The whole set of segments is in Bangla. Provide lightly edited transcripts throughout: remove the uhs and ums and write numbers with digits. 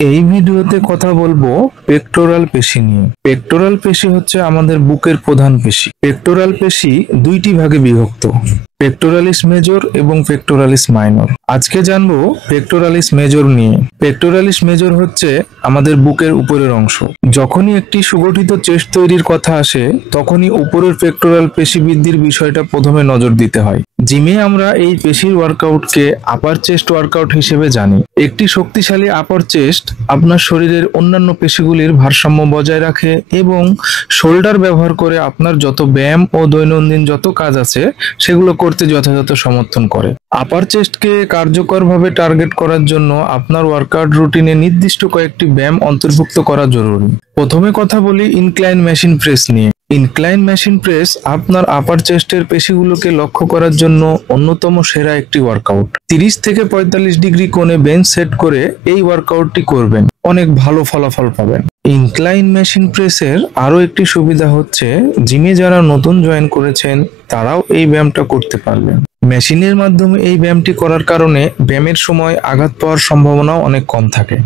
এই ভিডিওতে কথা বলবো পেক্টোরাল পেশি নিয়ে। পেক্টোরাল পেশি হচ্ছে আমাদের বুকের প্রধান পেশি। পেক্টোরাল পেশি দুইটি ভাগে বিভক্ত, পেক্টোরালিস মেজর এবং পেক্টোরালিস মাইনর। আজকে জানবো পেক্টোরালিস মেজর নিয়ে। পেক্টোরালিস মেজর হচ্ছে আমাদের বুকের উপরের অংশ। যখনই একটি সুগঠিত চেস্ট তৈরির কথা আসে তখনই উপরের পেক্টোরাল পেশি বৃদ্ধির বিষয়টা প্রথমে নজর দিতে হয়। জিমে আমরা এই পেশির ওয়ার্কআউটকে আপার চেস্ট ওয়ার্কআউট হিসেবে জানি। একটি শক্তিশালী আপার চেস্ট আপনার শরীরের অন্যান্য পেশিগুলির ভারসাম্য বজায় রাখে এবং শোল্ডার ব্যবহার করে আপনার যত ব্যায়াম ও দৈনন্দিন যত কাজ আছে সেগুলো করতে যথাযথ সমর্থন করে। আপার চেস্টকে কার্যকরভাবে টার্গেট করার জন্য আপনার ওয়ার্কআউট রুটিনে নির্দিষ্ট কয়েকটি ব্যায়াম অন্তর্ভুক্ত করা জরুরি। প্রথমে কথা বলি ইনক্লাইন মেশিন প্রেস নিয়ে। ইনক্লাইন মেশিন প্রেস আপনার আপার চেস্টের পেশিগুলোকে লক্ষ্য করার জন্য অন্যতম সেরা একটি ওয়ার্কআউট। 30 থেকে 45 ডিগ্রি কোণে বেঞ্চ সেট করে এই ওয়ার্কআউটটি করবেন, অনেক ভালো ফলাফল পাবেন। ইনক্লাইন মেশিন প্রেসের আরো একটি সুবিধা হচ্ছে জিমে যারা নতুন জয়েন করেছেন তারাও এই ব্যায়ামটা করতে পারবেন। মেশিনের মাধ্যমে এই ব্যায়ামটি করার কারণে ব্যায়ামের সময় আঘাত পাওয়ার সম্ভাবনাও অনেক কম থাকে।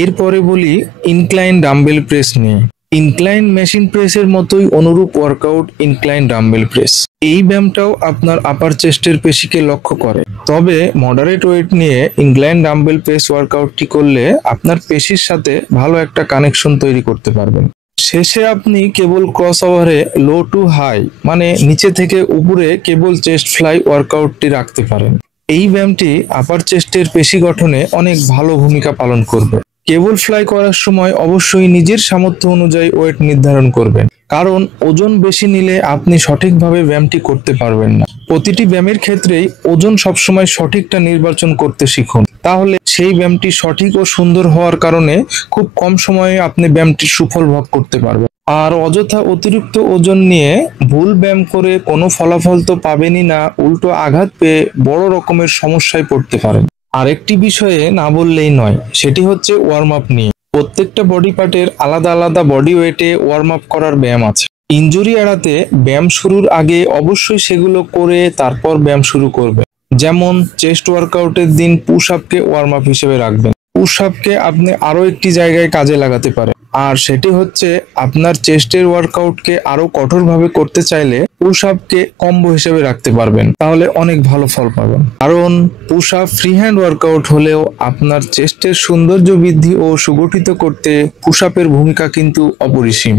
এরপরে বলি ইনক্লাইন ডাম্বেল প্রেস নিয়ে। ইনক্লাইন মেশিন প্রেসের মতোই অনুরূপ ওয়ার্কআউট ইনক্লাইন ডাম্বেল প্রেস। এই ব্যায়ামটাও আপনার আপার চেস্টের পেশিকে লক্ষ্য করে, তবে মডারেট ওয়েট নিয়ে ইনক্লাইন ডাম্বেল প্রেস ওয়ার্কআউটটি করলে আপনার পেশির সাথে ভালো একটা কানেকশন তৈরি করতে পারবেন। শেষে আপনি কেবল ক্রস ওভারে লো টু হাই মানে নিচে থেকে উপরে কেবল চেস্ট ফ্লাই ওয়ার্কআউটটি রাখতে পারেন। এই ব্যায়ামটি আপার চেস্টের পেশি গঠনে অনেক ভালো ভূমিকা পালন করবে। কেবল ফ্লাই করার সময় অবশ্যই নিজের সামর্থ্য অনুযায়ী ওয়েট নির্ধারণ করবেন, কারণ ওজন বেশি নিলে আপনি সঠিকভাবে ব্যায়ামটি করতে পারবেন না। প্রতিটি ব্যায়ামের ক্ষেত্রেই ওজন সবসময় সঠিকটা নির্বাচন করতে শিখুন, তাহলে সেই ব্যায়ামটি সঠিক ও সুন্দর হওয়ার কারণে খুব কম সময়ে আপনি ব্যায়ামটির সুফল ভোগ করতে পারবেন। আর অযথা অতিরিক্ত ওজন নিয়ে ভুল ব্যায়াম করে কোনো ফলাফল তো পাবেনই না, উল্টো আঘাত পেয়ে বড় রকমের সমস্যায় পড়তে পারেন। আরেকটি বিষয়ে না বললেই নয়, সেটি হচ্ছে ওয়ার্ম আপ নিয়ে। প্রত্যেকটা বডি পার্টের আলাদা আলাদা বডি ওয়েটে ওয়ার্ম আপ করার ব্যায়াম আছে। ইনজুরি এড়াতে ব্যায়াম শুরুর আগে অবশ্যই সেগুলো করে তারপর ব্যায়াম শুরু করবে। যেমন চেস্ট ওয়ার্কআউটের দিন পুশ আপকে ওয়ার্ম আপ হিসেবে রাখবেন। পুশ আপকে আপনি আরো একটি জায়গায় কাজে লাগাতে পারেন, আর সেটি হচ্ছে আপনার চেস্টের ওয়ার্কআউটকে আরো কঠোরভাবে করতে চাইলে পুশ আপকে কম্বো হিসেবে রাখতে পারবেন, তাহলে অনেক ভালো ফল পাবেন। কারণ push up free hand workout হলেও আপনার চেস্টের সৌন্দর্য বৃদ্ধি ও সুগঠিত করতে পুশ আপের ভূমিকা কিন্তু অপরিসীম।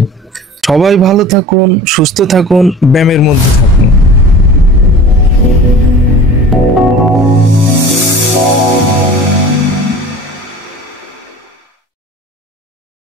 সবাই ভালো থাকুন, সুস্থ থাকুন, ব্যায়ামের মধ্যে থাকুন।